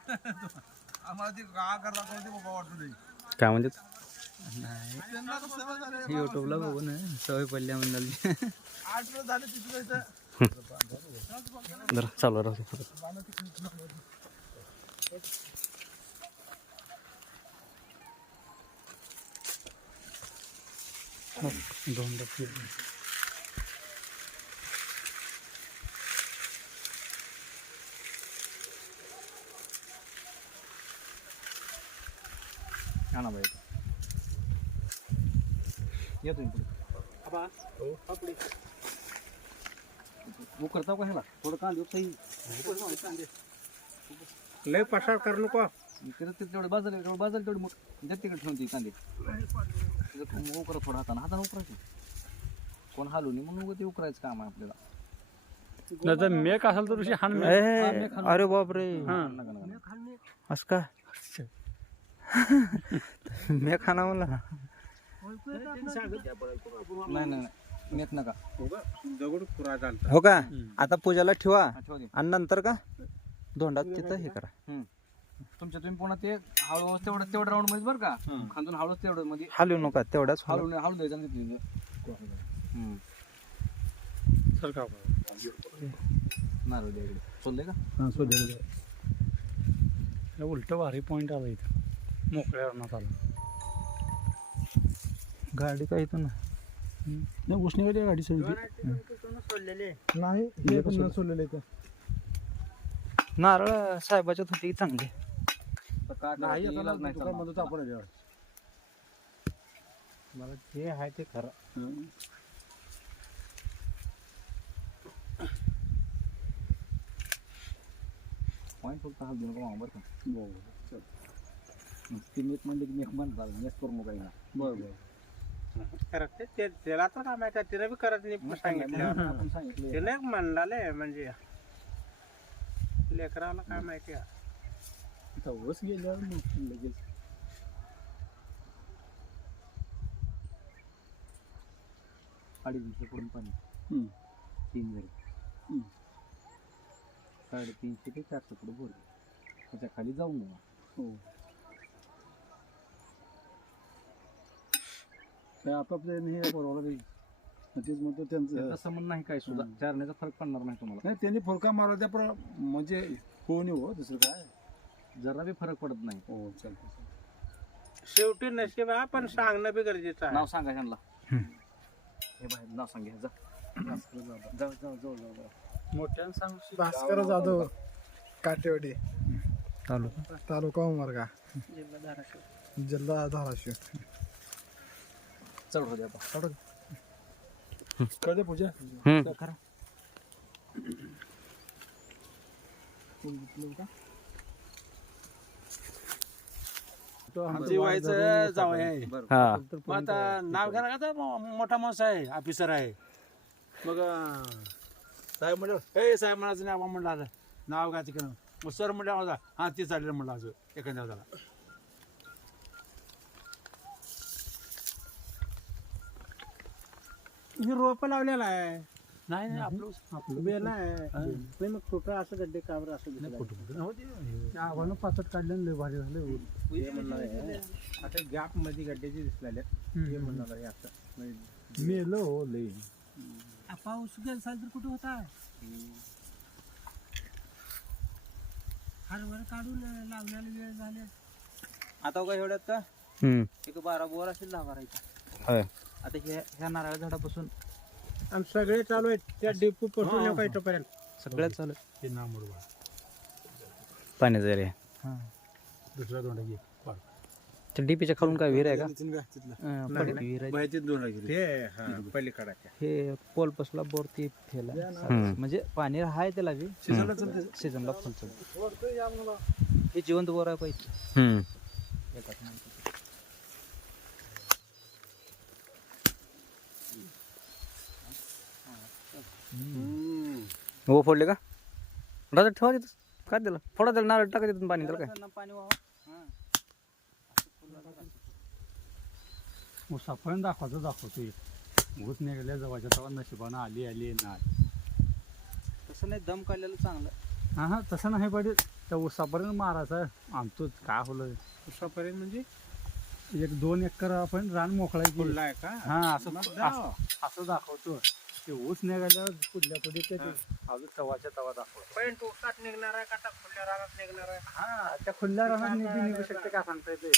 आम्हाला ते का करता कोणते बाबा वाटू नाही काय म्हणतात? त्यांना आता सवय झाली युट्यूबला बघून सवय पडल्या म्हणाली. आठ झाले जरा चालू दोन ना बाई येतो. पुढे. करता का ह्याला? थोडं कांदे सही. लय पसार करू नको. इकडे ते तेवढे बाजूला तेवढं बाजूला तेवढे मोठ. द्या तिकडे ठेवून ते कांदे. तिथं उकरा थोडा हाताने. हाताने उकरायचे कोण हालू नये म्हणून ते उकरायचं काम आहे आपल्याला. नाही तर मेक असेल तर तुझी हाण अरे बापरे. असं का? मी खाना म्हणला नाही नाही नाही. नेत नका. दगड पुरा चालता हो का? आता पूजाला ठेवा. हा, आणि नंतर का? धोंडात तिथं हे करा. तुमच्या तुम्ही पुन्हा ते हळू तेवढं तेवढं राऊंडमध्ये बरं का? खांदून हळूच तेवढं मध्ये हलवू नका तेवढाच हळू नाही हळू द्यायचं तिथे हम्म. नारळ द्या इकडे. सोडले का? उलट भारी पॉइंट आला इथं. मोकळ्या रणात आला. गाडी काय इथं ना नाही उष्णीकडे गाडी सोडली. नाही पण सोडलेलं आहे. नारळ साहेबाच्यात होती चांगली? नाही मला जे आहे ते खरं. पॉईंट फक्त हा देऊ नका बरं का? ती मेक म्हणजे की मेक बंद झालं मेक करू नका हिला. करत ते त्याला तर काय माहिती तिला बी करत नाही सांगितलं. आपण सांगितलं. तिने म्हणलाले म्हणजे लेकराला काय माहिती आहे. वस गेल्यावर मग लगेच अडीच पडून पाणी. तीन जरी. साडेतीनशे ते चारशे पुढे बोल त्याच्याखाली जाऊ नये हो. काय आपापल्या हे बरोबर आहे तेच म्हणतो त्यांचं. तसं म्हणणं नाही काय सुद्धा. चारण्याचा फरक पडणार नाही तुम्हाला. नाही त्यांनी फुलका मारला त्या प्र- म्हणजे होऊ नये हो दुसरं काय? जरा बी फरक पडत नाही. हो चालतं शेवटी नशीब आहे पण सांगणं बी गरजेचं आहे. नाव सांगा ह्यांना. हे बाहेर नाव सांगा जा. जाऊ जाऊ जाऊ जाऊ जाऊ. मोठ्यानं सांग भास्कर जाधव काटेवाडी. चालू तालुका. उमरगा. जिल्हा धाराशिव. चढ हो द्या पूजा. करा. आमची व्हायचं जाऊ आहे. हा. मग आता नाव घ्यायला का तर मो- मोठा माणूस आहे ऑफिसर आहे. मग अं, साहेब म्हणलं हे साहेब म्हणायचं नाव म्हणलं आलं नाव घ्या तिकडं. मग सर म्हणलं माझा हा ते चाललेलं म्हणलं असं एखाद्या झाला मी रोप लावलेला आहे. नाही नाही आपलं आपलं वेल आहे नाही. मग कुठं असं गड्डे काबर असं दिसलं आव्हानं पाचट काढलं लय भारी झालं. हे म्हणणार आहे आता गॅपमध्ये गड्ड्याचे दिसलेले हे म्हणणार आहे असं मेलो हो लय. पाऊस गेला तर कुठं होता? हरभर काढून लावण्याला वेळ झाले. आता काय एवढ्यात का? हम्म. एक बारा बोर असेल दहा होय. आता ह्या ह्या नारळ झाडापासून आणि सगळे चालू आहेत. त्या डेपू पासून का इथपर्यंत? सगळ्यात चालू हे नामोड पाण्याचा एरिया दुसरा दोंडा घे. डीपीच्या खालून काय विहीर आहे का? अं, पडकी विहीर आहे. ते पलीकडाच्या हे पोल पसला बोर ती फेला म्हणजे पाणी आहे त्याला बी. सीझनला फुल चालतं. हे जिवंत बोर आहे पाहिजे एकाच माणसाचं. हो फोडले का? राजा ठेवा तिथं. काय दिलं फोडा त्याला नारळ टाका तिथून पाणी त्याला काय? पाणी उसापर्यंत दाखवायचं दाखवतो भूत निघाल्या जवळच्या तेव्हा नशिबानं आली आली नाही तसं नाही दम काढलेलं चांगलं. हा हा तसं नाही पाटील त्या उसापर्यंत मारायचा. आणतोच काय होलं? उसापर्यंत म्हणजे? एक दोन एकर आपण रान मोकळायची. फुलला आहे का? हा असं असं- असं दाखवतो. ते ऊस निघाल्यावर पुढल्या पुढे ते अजून तवाच्या तवा दाखवतो. पण तो काट निघणार आहे काटा खुल्या रानात निघणार आहे? हा त्या खुल्या रानात निधी निघू शकते का सांगता येते